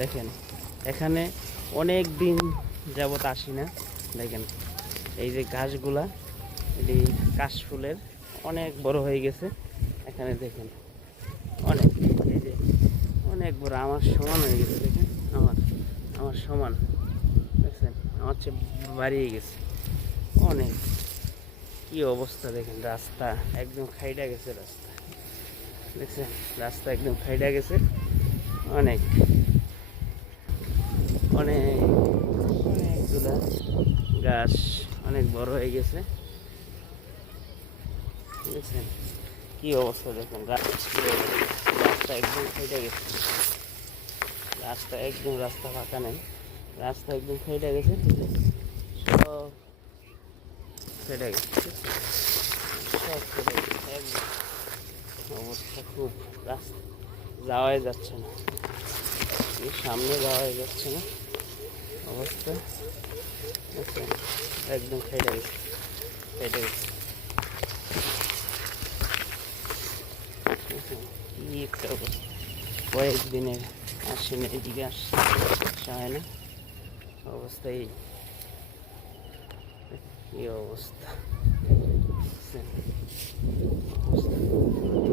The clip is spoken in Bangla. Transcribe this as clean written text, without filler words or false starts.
দেখেন এখানে অনেক দিন যাবত আসি না। দেখেন এই যে ঘাসগুলা, এটি কাশফুলের অনেক বড় হয়ে গেছে। এখানে দেখেন অনেক, এই যে অনেক বড়, আমার সমান হয়ে গেছে। দেখেন আমার সমান, দেখছেন আমার চেয়ে বাড়িয়ে গেছে অনেক। কি অবস্থা দেখেন, রাস্তা একদম খাইডা গেছে। রাস্তা দেখছেন, রাস্তা একদম খাইডা গেছে। অনেক অনেক অনেকগুলা গাছ অনেক বড় হয়ে গেছে। দেখছেন কি অবস্থা দেখেন, রাস্তা একদম খাইডা গেছে। রাস্তা একদম, রাস্তা ফাঁকা নেই, রাস্তা একদম ফেটে গেছে। সব ফেটে গেছে, সব ফেটে গেছে একদম। অবস্থা খুব, রাস্তা যাওয়াই যাচ্ছে না, সামনে যাওয়াই যাচ্ছে না অবস্থা। দেখছেন একদম ফেটে গেছে, ফেটে গেছে। কি একটা অবস্থা, কয়েকদিনের আসে না, এদিকে আসা হয় না। অবস্থা এই, কি অবস্থা, অবস্থা